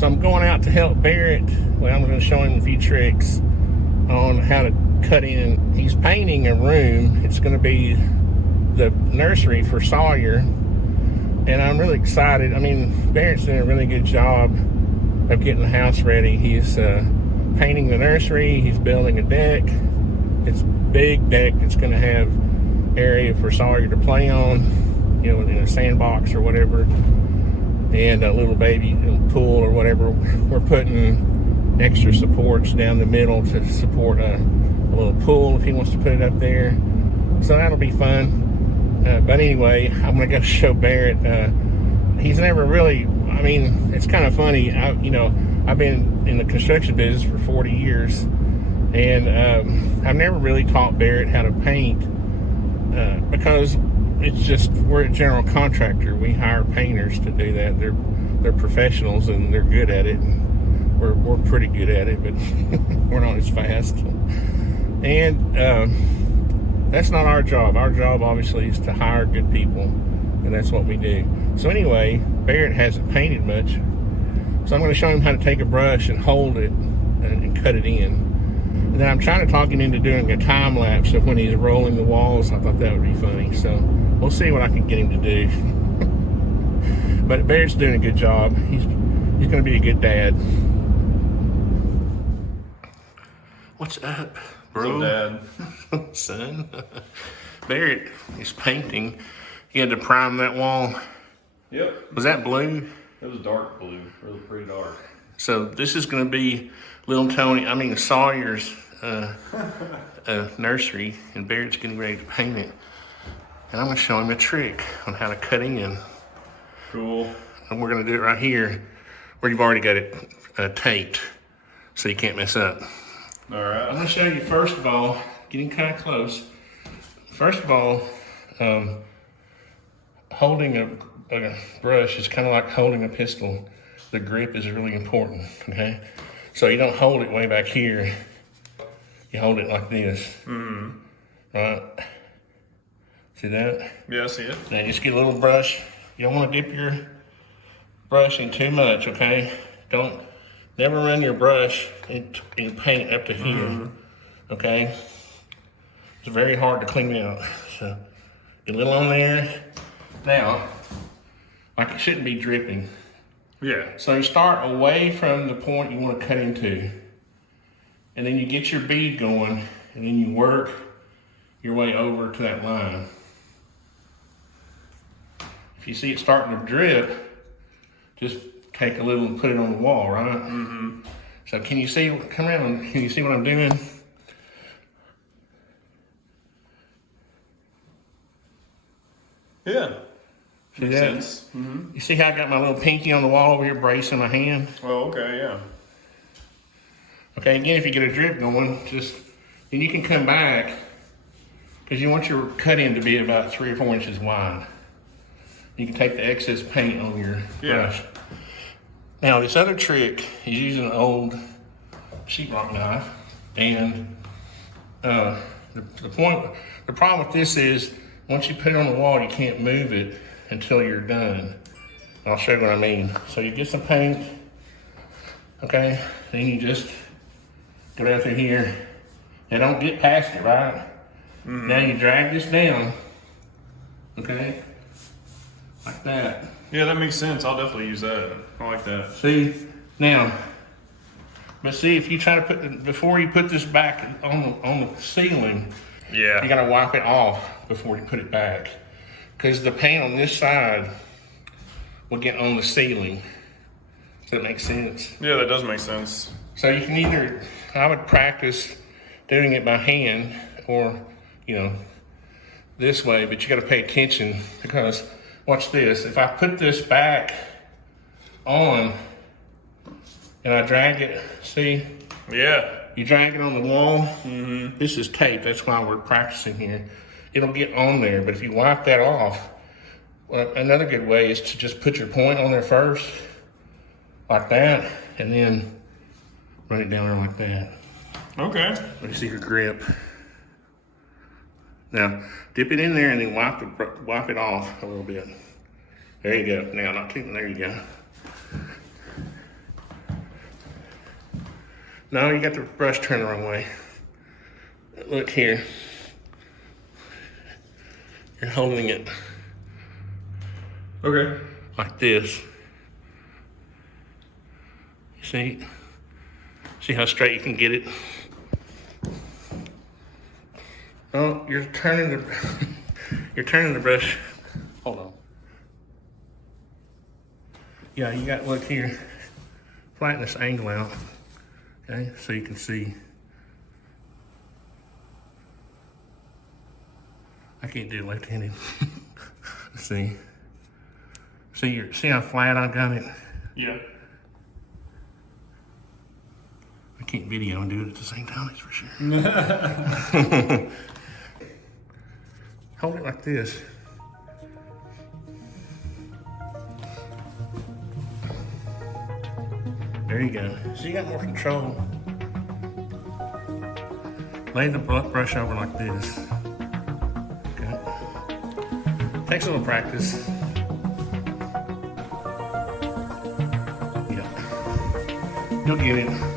So I'm going out to help Barret. Well, I'm going to show him a few tricks on how to cut in. He's painting a room. It's going to be the nursery for Sawyer. And I'm really excited. I mean, Barret's doing a really good job of getting the house ready. He's painting the nursery. He's building a deck. It's a big deck. It's going to have area for Sawyer to play on, you know, in a sandbox or whatever, and a little baby pool or whatever. We're putting extra supports down the middle to support a little pool if he wants to put it up there. So that'll be fun. But anyway, I'm going to go show Barret. He's never really, I mean, it's kind of funny. I've been in the construction business for 40 years, and I've never really taught Barret how to paint because it's just, we're a general contractor. We hire painters to do that. They're professionals and they're good at it. And we're pretty good at it, but we're not as fast. And that's not our job. Our job, obviously, is to hire good people, and that's what we do. So anyway, Barret hasn't painted much, so I'm going to show him how to take a brush and hold it and cut it in. And then I'm trying to talk him into doing a time lapse of when he's rolling the walls. I thought that would be funny, so we'll see what I can get him to do. But Barret's doing a good job. He's going to be a good dad. What's up, bro? What's up, Dad? Son. Barret is painting. He had to prime that wall. Yep. Was that blue? It was dark blue, really pretty dark. So this is going to be Sawyer's nursery, and Barret's getting ready to paint it. And I'm going to show him a trick on how to cut in. Cool. And we're going to do it right here, where you've already got it taped, so you can't mess up. All right. I'm going to show you, first of all, getting kind of close. First of all, holding a brush is kind of like holding a pistol. The grip is really important, okay? So you don't hold it way back here. You hold it like this. Mm-hmm. Right? See that? Yeah, I see it. Now just get a little brush. You don't want to dip your brush in too much, okay? Never run your brush in paint up to here, okay? It's very hard to clean out. So get a little on there. Now, like, it shouldn't be dripping. Yeah. So you start away from the point you want to cut into, and then you get your bead going, and then you work your way over to that line. If you see it starting to drip, just take a little and put it on the wall, right? Mm-hmm. So can you see, come around, can you see what I'm doing? Yeah. See Makes that? sense. Mm-hmm. You see how I got my little pinky on the wall over here bracing my hand? Oh, okay, yeah. Okay, again, if you get a drip going, then you can come back, because you want your cut in to be about 3 or 4 inches wide. You can take the excess paint on your brush. Now, this other trick is using an old sheetrock knife, and the problem with this is, once you put it on the wall, you can't move it until you're done. I'll show you what I mean. So you get some paint, okay? Then you just go down through here. Now don't get past it, right? Mm-hmm. Now you drag this down, okay? Like that. Yeah, that makes sense. I'll definitely use that. I like that. See, now, but see, if you try to before you put this back on the ceiling, Yeah. you gotta wipe it off before you put it back. Because the paint on this side will get on the ceiling. Does that make sense? Yeah, that does make sense. So you can I would practice doing it by hand or, this way, but you gotta pay attention, because watch this. If I put this back on and I drag it, see? Yeah. You drag it on the wall. Mm-hmm. This is tape, that's why we're practicing here. It'll get on there, but if you wipe that off, well, another good way is to just put your point on there first, like that, and then run it down there like that. Okay. Let me see your grip. Now, dip it in there and then wipe it off a little bit. There you go. Now, not too, there you go. No, you got the brush turned the wrong way. Look here. You're holding it Okay. like this. You see? See how straight you can get it? Oh, you're turning the you're turning the brush. Hold on. Yeah, you got, look here. Flatten this angle out. Okay, so you can see. I can't do it left-handed. See? See how flat I've got it? Yeah. I can't video and do it at the same time, that's for sure. Hold it like this. There you go. So you got more control. Lay the brush over like this. Okay. Takes a little practice. Yeah. You'll get it.